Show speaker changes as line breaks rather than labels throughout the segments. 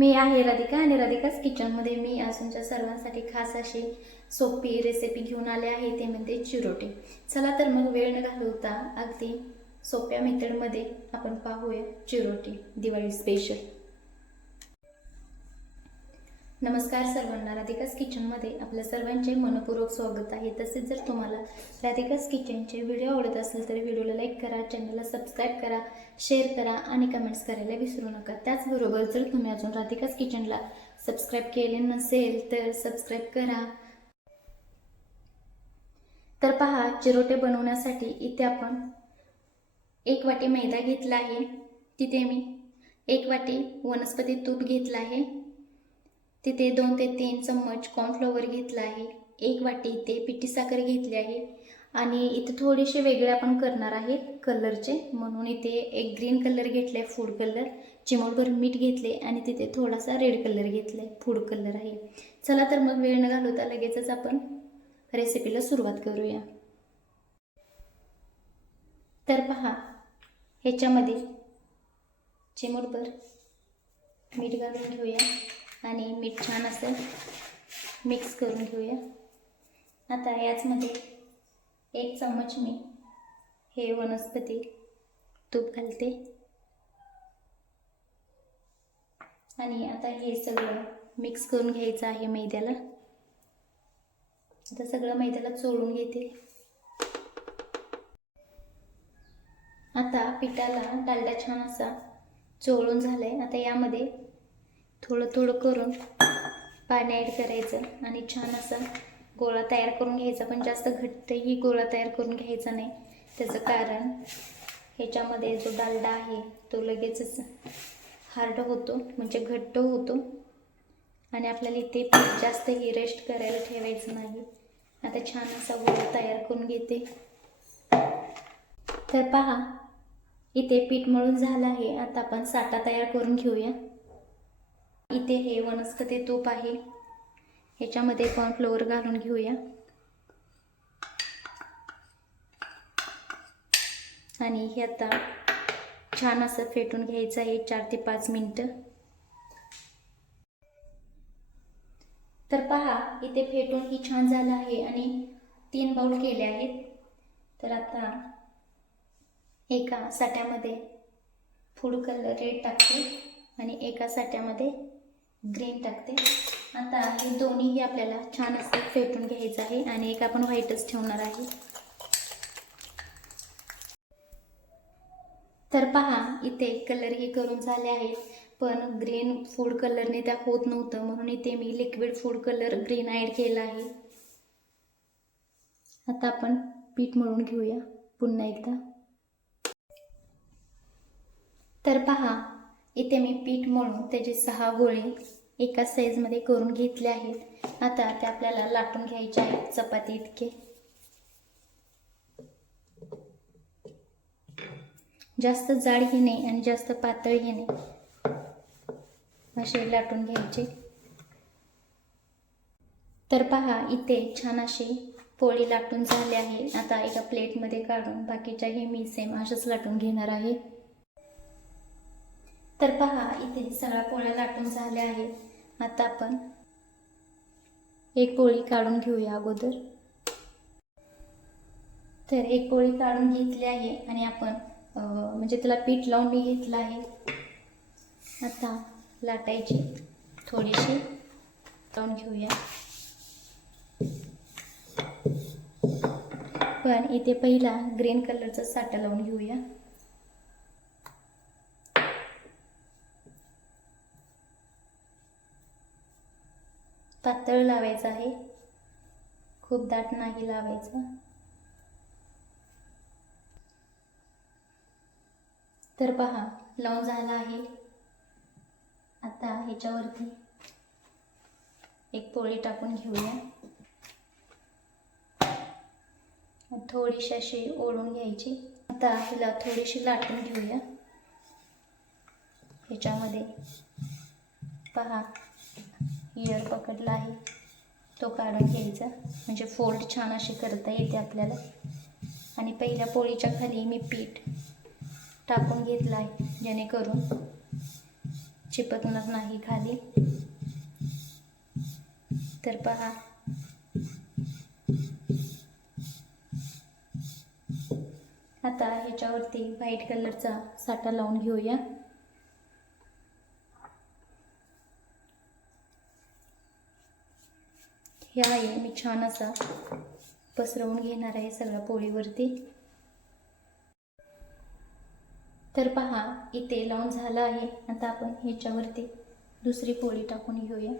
मी आहे राधिका आणि राधिकाच किचनमध्ये मी आज तुमच्या सर्वांसाठी खास अशी सोपी रेसिपी घेऊन आले आहे ते म्हणजे चिरोटे. चला तर मग वेळ न घालवता अगदी सोप्या मेथडमध्ये आपण पाहूया चिरोटे दिवाळी स्पेशल नमस्कार सर्वांना राधिकास किचनमध्ये आपल्या सर्वांचे मनपूर्वक स्वागत आहे. तसेच जर तुम्हाला राधिकास किचनचे व्हिडिओ आवडत असेल तर व्हिडिओला लाईक करा चॅनलला सबस्क्राईब करा शेअर करा आणि कमेंट्स करायला विसरू नका. त्याचबरोबर जर तुम्ही अजून राधिकास किचनला सबस्क्राईब केले नसेल तर सबस्क्राईब करा. तर पहा चिरोटे बनवण्यासाठी इथे आपण एक वाटी मैदा घेतला आहे. तिथे मी एक वाटी वनस्पती तूप घेतलं आहे. तिथे दोन ते तीन चम्मच कॉर्नफ्लॉवर घेतला आहे. एक वाटी इथे पिठी साखर घेतली आहे. आणि इथे थोडेसे वेगळे आपण करणार आहेत कलरचे म्हणून इथे एक ग्रीन कलर घेतला आहे फूड कलर चिमूटभर मीठ घेतले आणि तिथे थोडासा रेड कलर घेतला आहे फूड कलर आहे. चला तर मग वेळ न घालवता लगेचच आपण रेसिपीला सुरुवात करूया. तर पहा ह्याच्यामध्ये चिमूटभर मीठ घालून घेऊया आणि मीठ छान असं मिक्स करून घेऊया. आता याचमध्ये एक चम्मच मी हे वनस्पती तूप घालते. आणि आता हे सगळं मिक्स करून घ्यायचं आहे मैद्याला. आता सगळं मैद्याला चोळून घेते. आता पिठाला डालडा छान असा चोळून झालाय. आता यामध्ये थोडं थोडं करून पाणी ॲड करायचं आणि छान असा गोळा तयार करून घ्यायचा पण जास्त घट्टही गोळा तयार करून घ्यायचा नाही. त्याचं कारण ह्याच्यामध्ये जो डालडा आहे तो लगेचच हार्ड होतो म्हणजे घट्ट होतो. आणि आपल्याला इथे पीठ जास्तही रेस्ट करायला ठेवायचं नाही. आता छान असा गोळा तयार करून घेते. तर पहा इथे पीठ मळून झालं आहे. आता आपण साठा तयार करून घेऊया. इथे हे वनस्पती तूप आहे. ह्याच्यामध्ये कॉर्नफ्लोअर घालून घेऊया. आणि हे आता छान असं फेटून घ्यायचं आहे चार ते पाच मिनटं. तर पहा इथे फेटून ही छान झालं आहे आणि तीन बाउल केले आहेत. तर आता एका साठ्यामध्ये फूड कलर रेड टाकते आणि एका साठ्यामध्ये ग्रीन टाकते. आता हे दोन्हीही आपल्याला छान असं फेटून घ्यायचं आहे आणि एक आपण व्हाईटच ठेवणार आहे. तर पहा इथे कलरही करून झाले आहेत पण ग्रीन फूड कलरने त्या होत नव्हतं म्हणून इथे मी liquid food colour green add केला आहे. आता आपण पीठ मळून घेऊया पुन्हा एकदा. तर पहा इथे मी पीठ मळून त्याचे सहा गोळे एका साईजमध्ये करून घेतले आहेत. आता ते आपल्याला लाटून घ्यायचे आहेत चपाती इतके. जास्त जाड घेणे आणि जास्त पातळ घेणे असे लाटून घ्यायचे. तर पहा इथे छान अशी पोळी लाटून झाली आहे. आता एका प्लेटमध्ये काढून बाकीच्याही मी सेम अशाच लाटून घेणार आहे. तर पहा इथे सगळ्या पोळ्या लाटून झाल्या आहेत. आता आपण एक पोळी काढून घेऊया अगोदर. तर एक पोळी काढून घेतली आहे आणि आपण म्हणजे त्याला पीठ लावून मी घेतलं आहे. आता लाटायची थोडीशी. लावून घेऊया. पण इथे पहिला ग्रीन कलरचा साठा लावून घेऊया. पातळ लावायचं आहे. खूप दाट नाही लावायचं. तर पहा लावून झाला आहे. आता ह्याच्यावरती एक पोळी टाकून घेऊया. थोडीशी अशी ओढून घ्यायची. आता हिला थोडीशी लाटून घेऊया. ह्याच्यामध्ये पहा इयर पकडला आहे. तो काढून घ्यायचा. म्हणजे फोल्ड छान अशी करता येते आपल्याला. आणि पहिल्या पोळीच्या खाली मी पीठ टाकून घेतलं आहे जेणेकरून चिपकणार नाही खाली. तर पहा. आता ह्याच्यावरती व्हाईट कलरचा साठा लावून घेऊया. हे आहे मी छान असा पसरवून घेणार आहे सगळ्या पोळीवरती. तर पहा इथे लावून झालं आहे. आता आपण ह्याच्यावरती दुसरी पोळी टाकून घेऊया.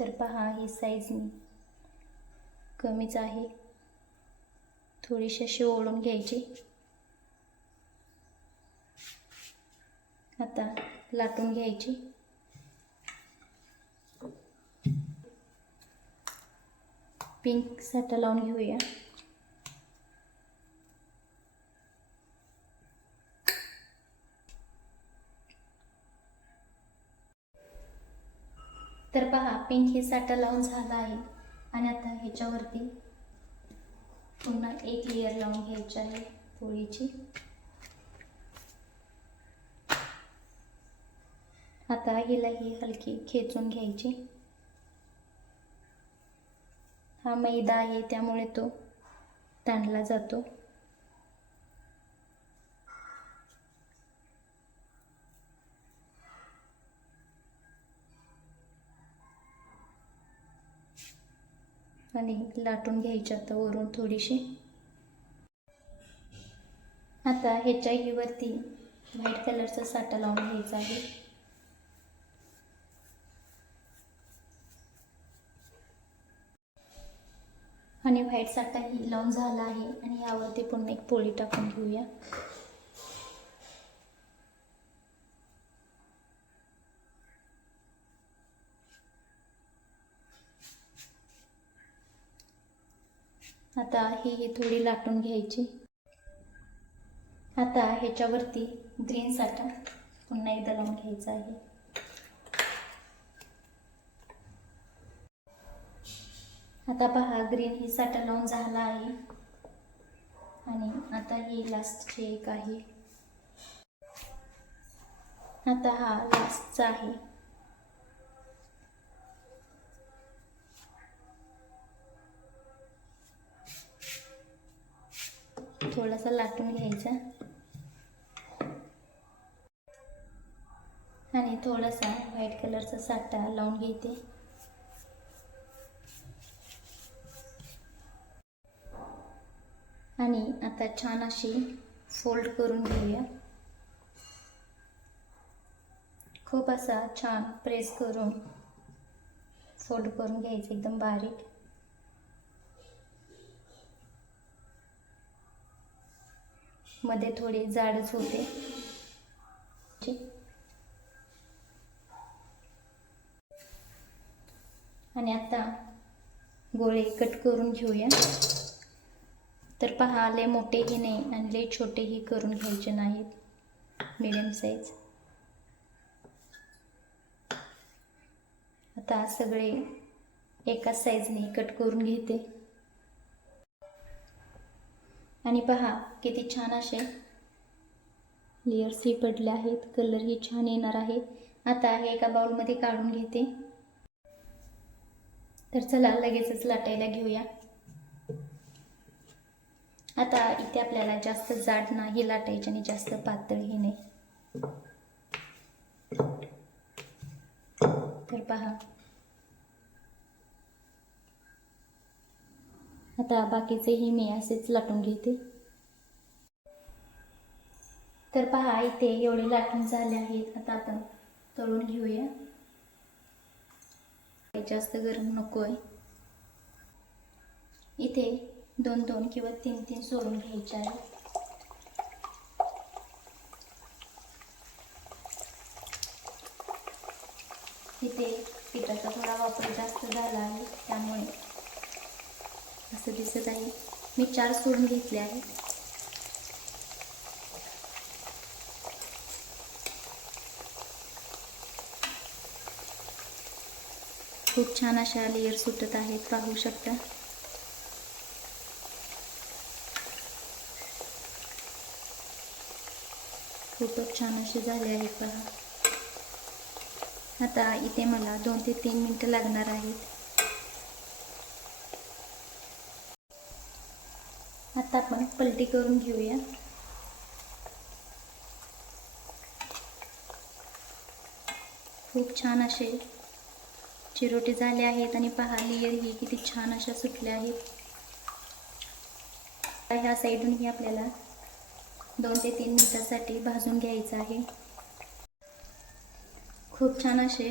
तर पहा ही साईज मी कमीच आहे. थोडीशी अशी ओढून घ्यायची. आता लाटून घ्यायची. पिंक साठा लावून घेऊया तर पहा पिंक हे साठा लावून झाला आहे. आणि आता ह्याच्यावरती पुन्हा एक लेअर लावून घ्यायची आहे पोळीची. आता हिला ही हलकी खेचून घ्यायची. हा मैदा आहे त्यामुळे तो ताणला जातो. आणि लाटून घ्यायची आता वरून थोडीशी. आता ह्याच्याहीवरती वरती व्हाईट कलरचा साठा लावून घ्यायचा आहे. आणि व्हाईट साठा ही लावून झाला आहे आणि यावरती पुन्हा एक पोळी टाकून घेऊया. आता ही ही थोडी लाटून घ्यायची. आता ह्याच्यावरती ग्रीन साठा पुन्हा एकदा लावून घ्यायचा आहे. आता पहा ग्रीन ही साठा लावून झाला आहे. आणि आता ही लास्टचे एक आहे. आता हा लास्टचा आहे. थोडासा लाटून घ्यायचा. आणि थोडासा व्हाईट कलरचा साठा लावून घेते. आणि आता छान अशी फोल्ड करून घेऊया. खूप असा छान प्रेस करून फोल्ड करून घ्यायचं एकदम बारीक. मध्ये थोडे जाडच होते. आणि आता गोळे कट करून घेऊया. तर पहा लय मोठेही नाही आणि लय छोटेही करून घ्यायचे नाहीत. मिडियम साईज आता सगळे एकाच साईजने कट करून घेते. आणि पहा किती छान असे लेयर्सही पडले आहेत. कलरही छान येणार आहे. आता हे एका बाउलमध्ये काढून घेते. तर चला लगेचच लाटायला घेऊया. आता इथे आपल्याला जास्त जाड नाही लाटायचे आणि जास्त पातळही नाही. तर पहा. आता बाकीचेही मी असेच लाटून घेते. तर पहा इथे एवढे लाटून झाले आहेत. आता आपण तळून घेऊया. जास्त गरम नको आहे इथे दोन दोन किंवा तीन तीन सोडून घ्यायचे आहे. इथे पिठाचा थोडा वापर जास्त झाला आहे त्यामुळे असं दिसत आहे. मी चार सोडून घेतले आहे. खूप छान अशा लेयर सुटत आहेत पाहू शकता. खूपच छान असे झाले आहेत पहा. आता इथे मला दोन ते तीन मिनटं लागणार आहेत. आता आपण पलटी करून घेऊया. खूप छान असे चिरोटे झाले आहेत आणि पहा लेयर ही किती छान अशा सुटल्या आहेत. ह्या साईडूनही आपल्याला दोन ते तीन मिनिटासाठी भाजून घ्यायचं आहे. खूप छान असे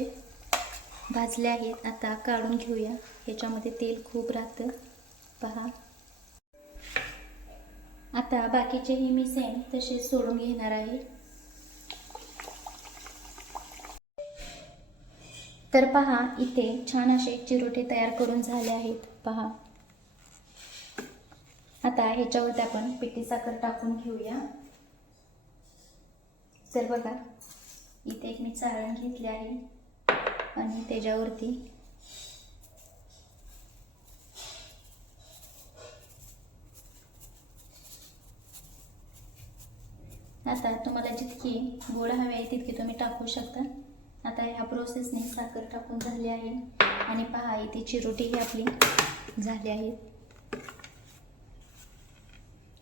भाजले आहेत. आता काढून घेऊया. ह्याच्यामध्ये तेल खूप राहतं. पहा. आता बाकीचेही मी सेम तसे सोडून घेणार आहे. तर पहा इथे छान असे चिरोटे तयार करून झाले आहेत. पहा. आता ह्याच्यावरती आपण पिठी साखर टाकून घेऊया. तर बघा इथे एक मी चाळण घेतले आहे आणि त्याच्यावरती आता तुम्हाला जितकी गोड हवी आहे तितकी तुम्ही टाकू शकता. आता ह्या प्रोसेसने साखर टाकून झाली आहे. आणि पहा इथे चिरोटीही आपली झाली आहे.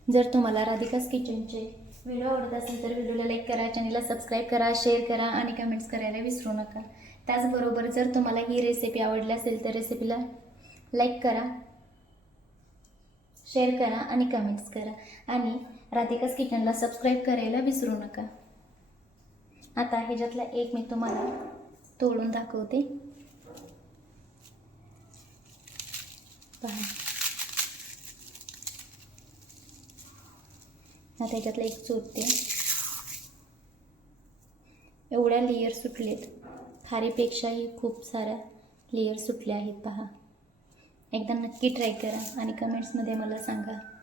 जर तुम्हाला राधिकास किचनचे व्हिडिओ आवडत असेल तर व्हिडिओला लाईक करा चॅनलला सबस्क्राईब करा शेअर करा आणि कमेंट्स करायला विसरू नका. त्याचबरोबर जर तुम्हाला ही रेसिपी आवडली असेल तर रेसिपीला लाईक करा शेअर करा आणि कमेंट्स करा. आणि राधिकास किचनला सबस्क्राईब करायला विसरू नका. आता ह्याच्यातला एक मी तुम्हाला तोडून दाखवते. पहा. आता ह्याच्यातला एक चोरते. एवढ्या लेयर सुटलेत. खारीपेक्षाही खूप साऱ्या लेयर सुटल्या आहेत पहा. एकदा नक्की ट्राय करा आणि कमेंट्समध्ये मला सांगा.